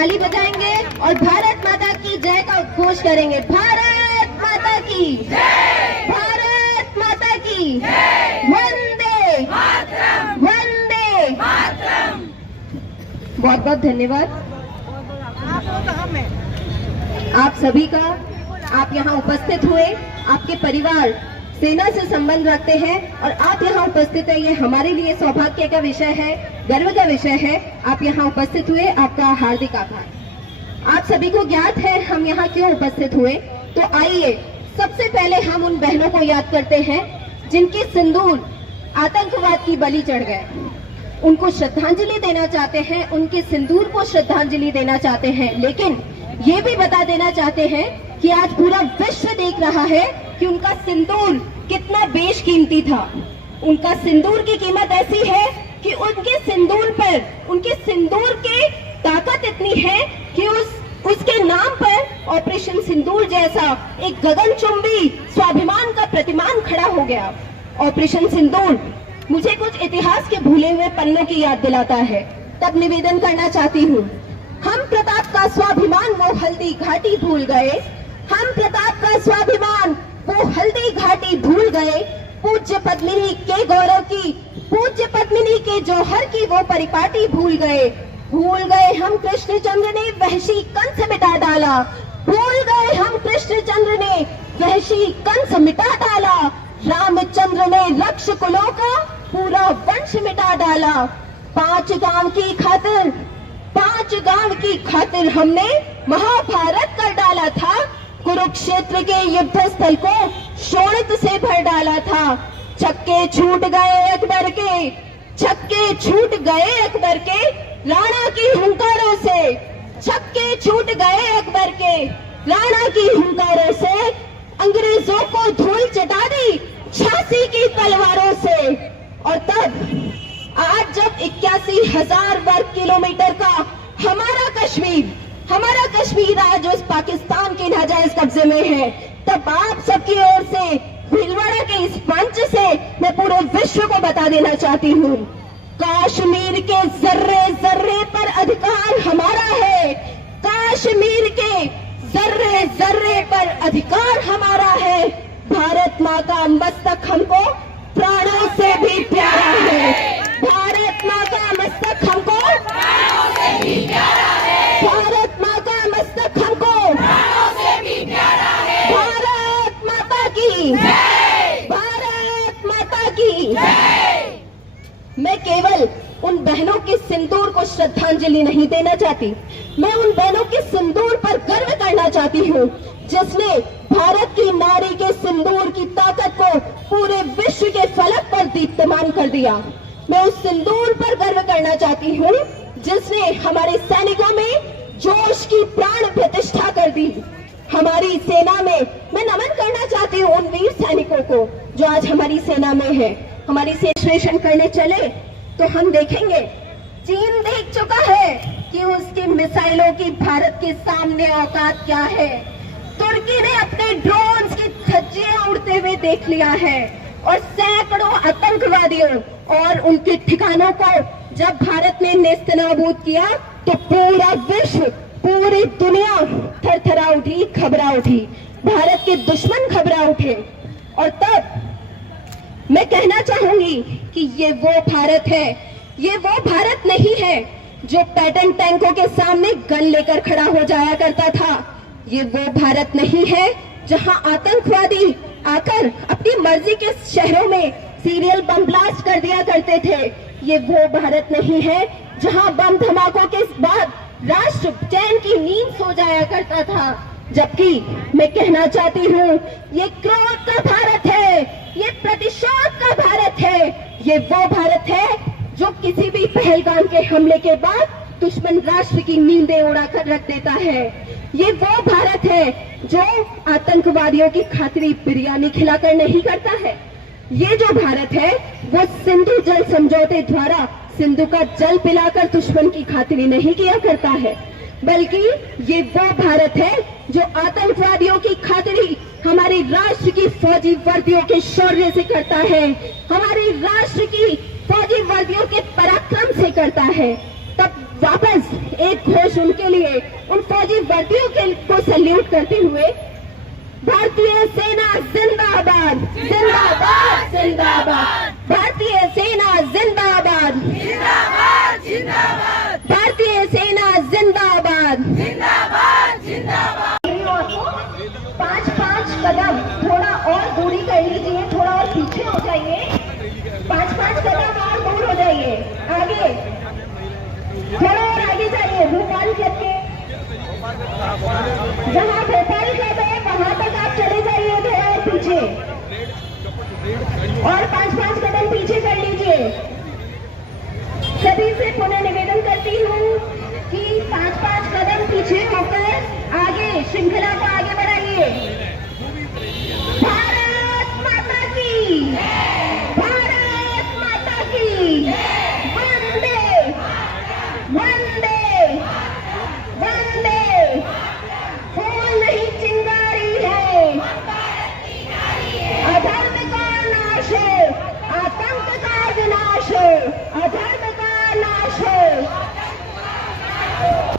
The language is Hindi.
ताली बजाएंगे और भारत माता की जय का उद्घोष करेंगे। भारत माता की जय, भारत माता की जय, वंदे मातरम, वंदे मातरम। बहुत बहुत धन्यवाद आप सभी का। आप यहाँ उपस्थित हुए, आपके परिवार सेना से संबंध रखते हैं और आप यहाँ उपस्थित है, ये हमारे लिए सौभाग्य का विषय है, गर्व का विषय है। आप यहाँ उपस्थित हुए, आपका हार्दिक आभार। आप सभी को ज्ञात है हम यहाँ क्यों उपस्थित हुए, तो आइए सबसे पहले हम उन बहनों को याद करते हैं जिनके सिंदूर आतंकवाद की बलि चढ़ गए। उनको श्रद्धांजलि देना चाहते हैं, उनके सिंदूर को श्रद्धांजलि देना चाहते हैं, लेकिन ये भी बता देना चाहते हैं कि आज पूरा विश्व देख रहा है कि उनका सिंदूर कितना बेशकीमती था। उनका सिंदूर की कीमत ऐसी है कि उनके सिंदूर पर, उनके सिंदूर की ताकत इतनी है कि उसके नाम पर ऑपरेशन सिंदूर जैसा एक गगनचुंबी स्वाभिमान का प्रतिमान खड़ा हो गया। ऑपरेशन सिंदूर मुझे कुछ इतिहास के भूले हुए पन्नों की याद दिलाता है। तब निवेदन करना चाहती हूँ, हम प्रताप का स्वाभिमान वो हल्दी घाटी भूल गए, हम प्रताप का स्वाभिमान वो हल्दी घाटी भूल गए। पूज्य पद्मिनी के गौरव की, पूज्य पद्मिनी के जौहर की वो परिपाटी भूल गए। भूल गए हम कृष्णचंद्र ने वहशी कंस मिटा डाला, भूल गए हम कृष्णचंद्र ने वहशी कंस मिटा डाला। रामचंद्र ने रक्ष कुलों का पूरा वंश मिटा डाला। 5 गांव की खातिर, 5 गांव की खातिर हमने महाभारत कर डाला था। कुरुक्षेत्र के युद्ध स्थल को शोणित से भर डाला था। छक्के छूट गए अकबर के, छक्के छूट गए अकबर के राणा की हुंकारों से, छक्के छूट गए अकबर के राणा की हुंकारों से। अंग्रेजों को धूल चटा दी झांसी की तलवारों से। और तब आज जब 81,000 वर्ग किलोमीटर का हमारा कश्मीर आज उस पाकिस्तान के नाजायज कब्जे में है, तब आप सबकी ओर से भीलवाड़ा के इस मंच से मैं पूरे विश्व को बता देना चाहती हूँ, कश्मीर के जर्रे जर्रे पर अधिकार हमारा है। कश्मीर के जर्रे जर्रे पर अधिकार हमारा है। भारत माँ का मस्तक हमको प्राणों से भी प्यारा है। भारत माँ का मस्तक हमको प्राणों से भी प्यारा है। भारत माँ का मस्तक हमको प्राणों से भी प्यारा है। भारत माता की जय, भारत माता की जय। मैं केवल उन बहनों के सिंदूर को श्रद्धांजलि नहीं देना चाहती, मैं उन बहनों के सिंदूर पर गर्व करना चाहती हूँ जिसने भारत की नारी के सिंदूर की ताकत को पूरे विश्व के फलक पर दीप्तमान कर दिया। मैं उस सिंदूर पर गर्व करना चाहती हूँ जिसने हमारे सैनिकों में जोश की प्राण प्रतिष्ठा कर दी। हमारी सेना में मैं नमन करना चाहती हूँ उन वीर सैनिकों को जो आज हमारी सेना में है। हमारी सेना करने चले तो हम देखेंगे चीन देख चुका है कि उसकी मिसाइलों की भारत के सामने औकात क्या है। तुर्की ने अपने ड्रोन्स की धज्जियां उड़ते हुए देख लिया है और सैकड़ों आतंकवादियों और उनके ठिकानों को जब भारत ने नेस्तनाबूद किया तो पूरा विश्व, पूरी दुनिया थरथरा उठी, घबरा उठी। भारत के दुश्मन घबरा उठे। और तब मैं कहना चाहूंगी कि ये वो भारत है, ये वो भारत नहीं है जो पैटर्न टैंकों के सामने गन लेकर खड़ा हो जाया करता था। ये वो भारत नहीं है जहां आतंकवादी आकर अपनी मर्जी के शहरों में सीरियल बम ब्लास्ट कर दिया करते थे। ये वो भारत नहीं है जहां बम धमाकों के बाद राष्ट्र चैन की नींद सो जाया करता था। जबकि मैं कहना चाहती हूँ ये क्रोध का भारत है, ये प्रतिशोध का भारत है। ये वो भारत है जो किसी भी पहलगाम के हमले के बाद दुश्मन राष्ट्र की नींदें उड़ाकर रख देता है। ये वो भारत है जो आतंकवादियों की खातिर बिरयानी खिलाकर नहीं करता है। ये जो भारत है वो सिंधु जल समझौते द्वारा सिंधु का जल पिलाकर दुश्मन की खातिरी नहीं किया करता है, बल्कि ये वो भारत है जो आतंकवादियों की खातिरी हमारे राष्ट्र की फौजी वर्दियों के शौर्य से करता है, हमारे राष्ट्र की फौजी वर्दियों के पराक्रम से करता है। तब वापस एक घोषणा देश उनके लिए, उन फौजी वर्दियों को सल्यूट करते हुए भारतीय सेना जिंदाबाद, जिंदाबाद, जिंदाबाद। भारतीय सेना जिंदाबाद, जिंदाबाद, जिंदाबाद। भारतीय सेना जिंदाबाद, जिंदाबाद, जिंदाबाद। 5-5 कदम थोड़ा और दूरी कर लीजिए, थोड़ा और पीछे हो जाइए, 5-5 कदम और दूर हो जाइए, आगे थोड़ा और आगे जाइए। भोपाल क्लब के जहाँ भोपाल क्लब है वहां तक आप चले जाइए, थोड़ा और पीछे और 5-5 कदम पीछे कर लीजिए। सभी से पुनः